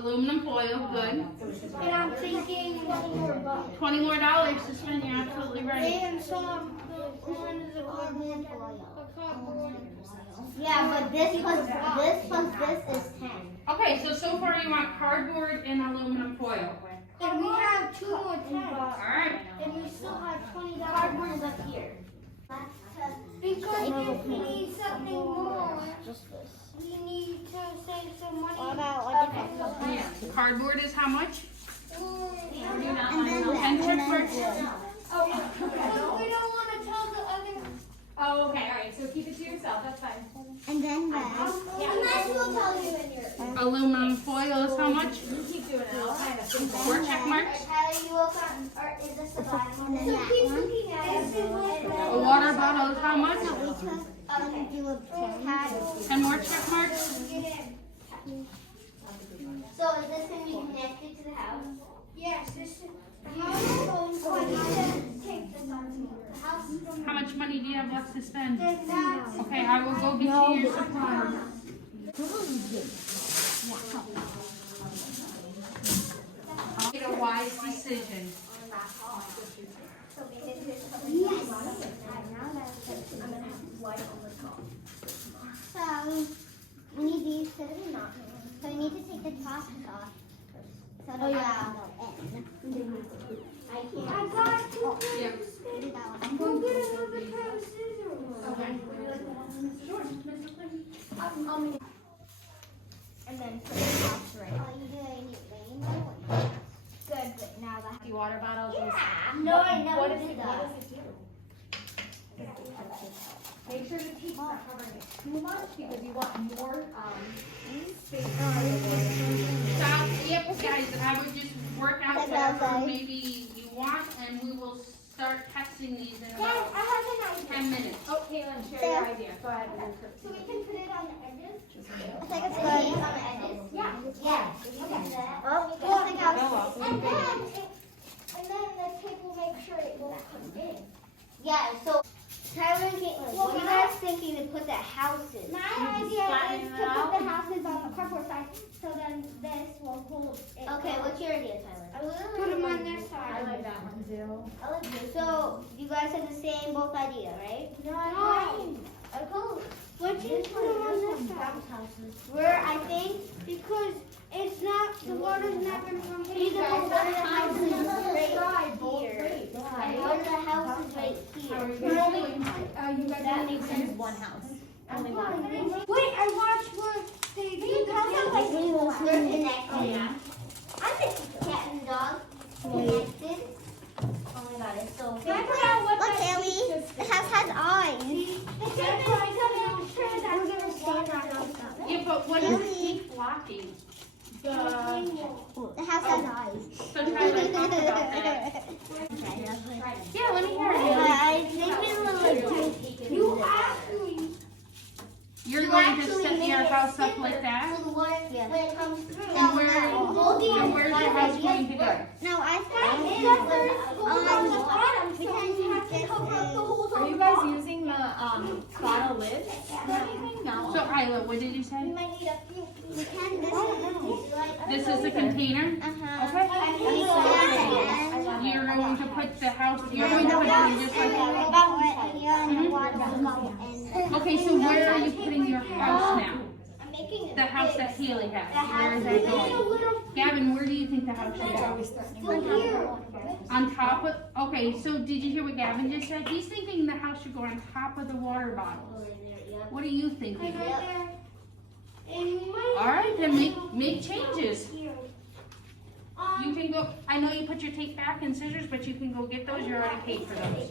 Aluminum foil, good. And I'm thinking $20 more to spend, you're absolutely right. and some ones that cardboard. Yeah, but this plus this is 10. Okay, so far you want cardboard and aluminum foil. And we have 2 more tents. Alright. And we still have $20. Cardboard is up here. Because if we need something more, Just this. we need to save some money. What about like Yeah. Cardboard is how much? and then And check marks. So we don't want to tell the other. Oh, okay, all right, so keep it to yourself, that's fine. and then And I will tell you in your. Aluminum foil is how much? You keep doing it, I'll kind of think that. 4 check marks. Tyler, you will come, or is this the bottom one? So keep looking at it. A water bottle is how much? Okay. Do a 10. 10 more check marks. So is this going to be connected to the house? Yes, this is. The house is going to take this on. The house is going How much money do you have left to spend? to. Okay, I will go get you your supplies. Make a wise decision. So we need these so that we're not. So we need to take the top off. So that I can't. I got 2 Yeah. Go get another pair of scissors. Okay. And then put the tops right. Oh, you do any rainbow? Good, but now the The water bottles is. No, I never What does did it, that. what does it do? Make sure the tape's not covering it too much because you want more, space. Stop. Yep, guys, I would just work out whatever maybe you want, and we will start texting these in Guys, about I have an idea. 10 minutes. Oh, Caitlin, share your idea, go ahead. So we can put it on the edges? I think it's good. On the edges? Yeah. Yeah. Oh, Well, I think I was. and then the tape will make sure it won't come in. Yeah, so Tyler and Caitlin, what are you guys thinking to put the houses? My idea is to put the houses on the cardboard side, so then this will hold it. Okay, what's your idea, Tyler? Put them on this side. I like that one too. So you guys have the same both idea, right? No. What you put them on this side? Where I think Because it's not, the water's not gonna come in. either one of the houses is right Both here, great. and one of the houses right here. You guys only use one house. Only one. Wait, I watched where they do the They're connected. I think cat and dog connected. Oh my god, it's so big. Look, Ellie, the house has eyes. We're gonna stand on those. Yeah, but what does it keep blocking? The house has eyes. So Tyler, talk about that. Yeah, let me hear it. I think it's a little too. You asked me. You're going to set your house up like that? So the water, when it comes through. And where's your house going to go? No, I thought Are you guys using the, bottle lid? No. So Isla, what did you We say? might need a few. we can This is the container? Okay. You're going to put the house, you're going to put it just like Okay, so where are you putting your house now? I'm making it. The house that Haley has. Where is it going? Gavin, where do you think the house should go? On top of, okay, so did you hear what Gavin just said? He's thinking the house should go on top of the water bottles. What are you thinking? Alright, then make changes. You can go, I know you put your tape back and scissors, but you can go get those, you're already paid for those.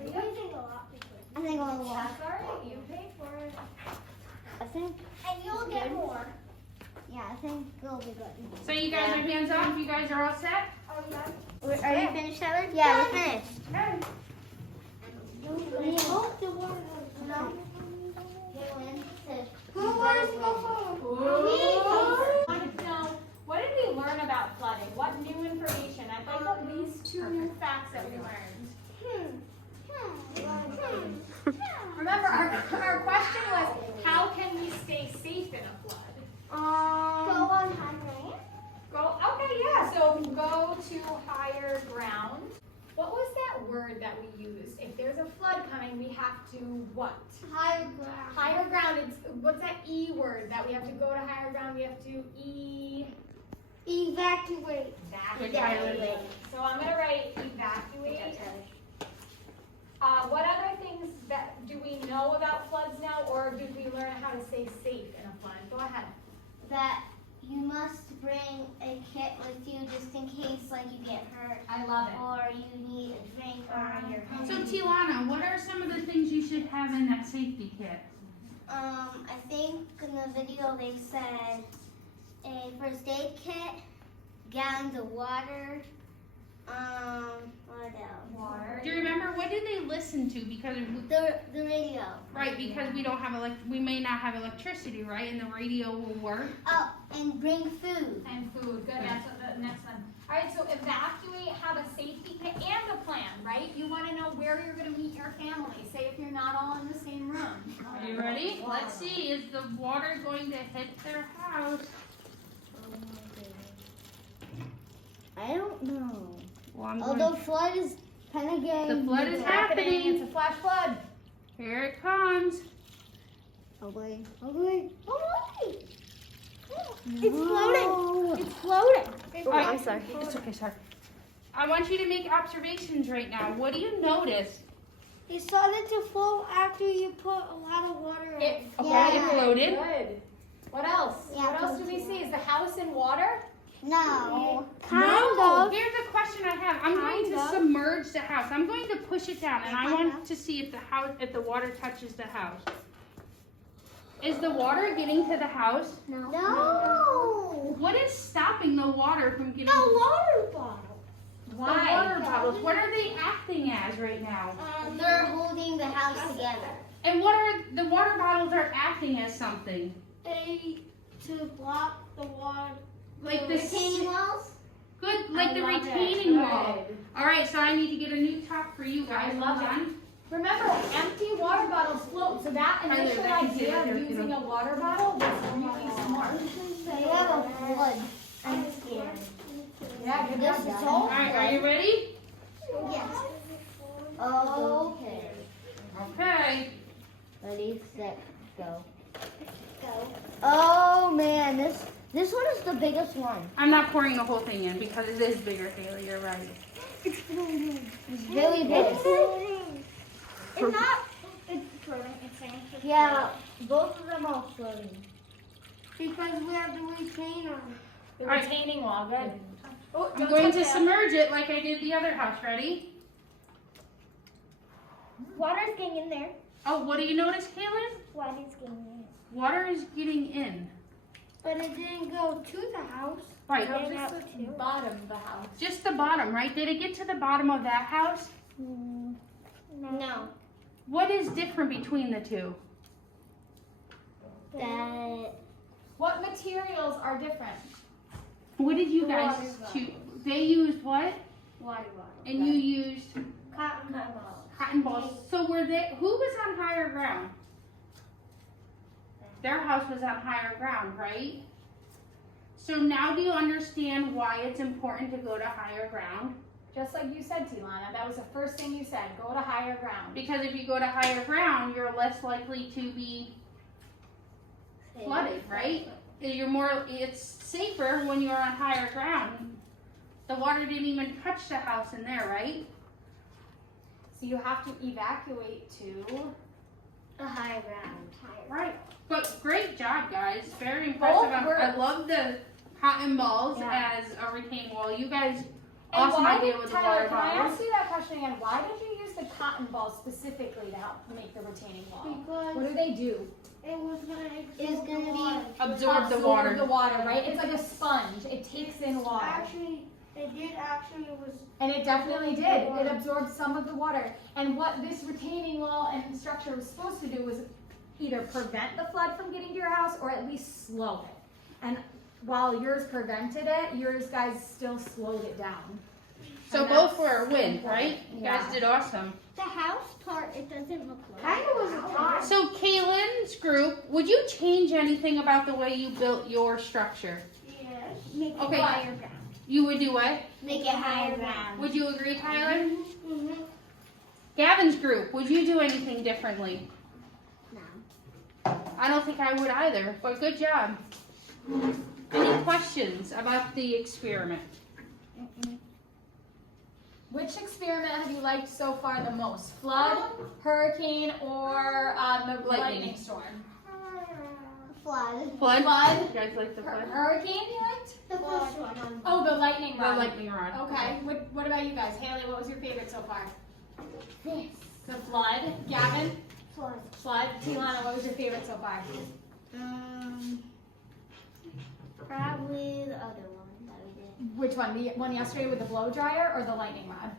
We're gonna take a lot because. I think I'll walk. That's alright, you pay for it. I think, And you'll get more. yeah, I think it'll be good. So you guys are hands off, you guys are all set? Are we done? Are you finished, Tyler? Yeah, we're finished. Okay. Hope the water goes down. Who wants to go Wanted to know, what did we learn about flooding? What new information? I'd like at least 2 new facts that we learned. Remember, our question was, how can we stay safe in a flood? to higher ground. What was that word that we used? If there's a flood coming, we have to what? Higher ground. Higher ground, it's, what's that E word that we have to go to higher ground? We have to Evacuate. Evacuate. So I'm gonna write evacuate. What other things that do we know about floods now, or did we learn how to stay safe in a flood? Go ahead. That you must bring a kit with you just in case, like, you get hurt. I love it. Or you need a drink or your So Tiana, what are some of the things you should have in that safety kit? I think in the video they said a first aid kit, gallons of water, what else? Water. Do you remember what did they listen to? Because The radio. right, because we don't have we may not have electricity, right? And the radio will work. Oh, and bring food. And food, good, that's the next one. All right, so evacuate, have a safety kit and a plan, right? You wanna know where you're gonna meet your family, say if you're not all in the same room. Are you ready? Let's see. Is the water going to hit their house? I don't know. Well, I'm Oh, going. the flood is kind of getting. The flood is It's happening. a flash flood. Here it comes. Oh wait. Oh wait. Oh wait. It's floating. It's floating. Oh, I'm sorry. It's okay. Sorry. I want you to make observations right now. What do you notice? It started to float after you put a lot of water in. It Okay, it floated. Good. What else? Yeah, What else do we see? Is the house in water? No. No. Here's a question I have. I'm going to Kind of. submerge the house. I'm going to push it down, and I want to see if the water touches the house. Is the water getting to the house? No. What is stopping the water from getting? The water bottle. The water bottles. What are they acting as right now? They're holding the house together. And what are the water bottles are acting as something? To block the water. Like the Retaining walls? good, like the I love it. retaining wall. Good. All right, so I need to get a new top for you guys. I love Hold it. on. Remember, empty water bottles float, so that Tyler, initial that can idea sit of there, using you a water bottle was really smart. You have a flood. I'm scared. Yeah, good This job, is Dad. All right, are you ready? Yes. Okay. Okay. Ready, set, go. Go. Oh man, this one is the biggest one. I'm not pouring the whole thing in because it is bigger, Haley. You're right. It's really big. It's not. It's floating. It's saying. Yeah, both of them are floating. Because we have to retain them. The All right. retaining wall, good. Oh, I'm don't going touch to that. submerge it like I did the other house. Ready? Water's getting in there. Oh, what do you notice, Kaylin? Water's getting in. Water is getting in. But it didn't go to the house. Right. It Just got the bottom of the house. Just the bottom, right? Did it get to the bottom of that house? No. What is different between the two? That What materials are different? What did you The guys water choose? They used what? water bottle. And you used Cotton balls. cotton balls. So were they? Who was on higher ground? Their house was on higher ground, right? So now do you understand why it's important to go to higher ground? Just like you said, Tilana, that was the first thing you said. Go to higher ground. Because if you go to higher ground, you're less likely to be flooded, right? It's safer when you're on higher ground. The water didn't even touch the house in there, right? So you have to evacuate to. A higher ground. Right. But great job, guys. Very impressive. Both worked. I love the cotton balls Yeah. as a retaining wall. You guys, And awesome why idea did, with the Tyler, water can I bottles. ask you that question again? Why did you use the cotton balls specifically to help make the retaining wall? What Because do they do? it was gonna It's gonna be Absorb the water. the water, right? It's like a sponge. It takes in water. Actually, it was. And it definitely did. It absorbed some of the water. And what this retaining wall and structure was supposed to do was either prevent the flood from getting to your house or at least slow it. And while yours prevented it, yours guys still slowed it down. So And both that's were a win, right? You Yeah. guys did awesome. The house part, it doesn't look like. Kind of was a tie. So Kaylin's group, would you change anything about the way you built your structure? Yes. Make it Okay. higher ground. You would do what? Make it higher ground. Would you agree, Tyler? Mm-hmm. Gavin's group, would you do anything differently? No. I don't think I would either, but good job. Any questions about the experiment? Which experiment have you liked so far the most? Flood, hurricane, or the lightning storm? Flood. Flood? Flood. You guys like the flood? Hurricane you liked? The first one. Oh, the lightning The rod. lightning rod. Okay. What about you guys? Haley, what was your favorite so far? This. The flood. Gavin? Flood. Flood. Tiana, what was your favorite so far? Probably the other one that we did. Which one? The one yesterday with the blow dryer or the lightning rod?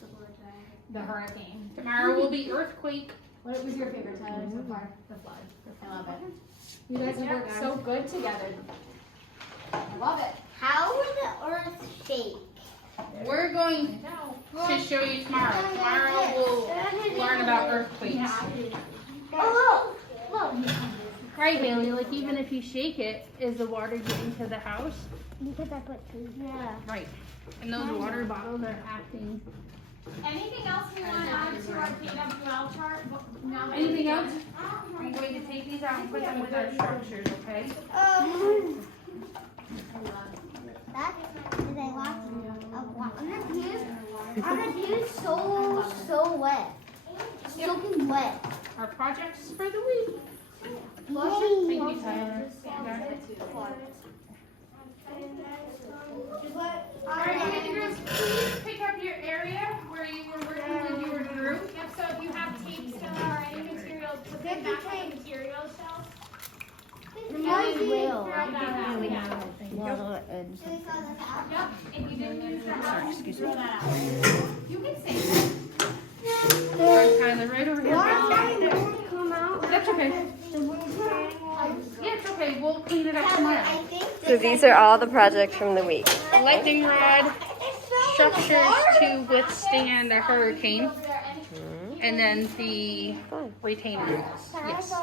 The blow dryer. The hurricane. Tomorrow will be earthquake. What was your favorite, Tyler, so far? The flood. I love it. You guys have worked so good together. I love it. How would the earth shake? We're going to show you tomorrow. Tomorrow we'll learn about earthquakes. Oh, look. Right, Haley, like even if you shake it, is the water getting to the house? Because I put two. Yeah. Right. And those water bottles are acting. Anything else we want to add to our KWL chart? Now that Anything we've else? done I'm going to take these out and put them with our structures, okay? That is a lot of water. Our view so wet. Soaking wet. Our projects for the week. Thank Thank you, Tyler. Alright, Andrews, please pick up your area where you were working with your group. Yep, so if you have tape still or any materials, put them back on the material shelf. will. Throw that out, yeah. Yep. If you didn't use the house, throw that out. You can say that. Alright, Tyler, right over here. That's okay. Yeah, it's okay. We'll clean it up tomorrow. So these are all the projects from the week. Lightning rod, structures to withstand a hurricane, and then the retainer walls. Yes.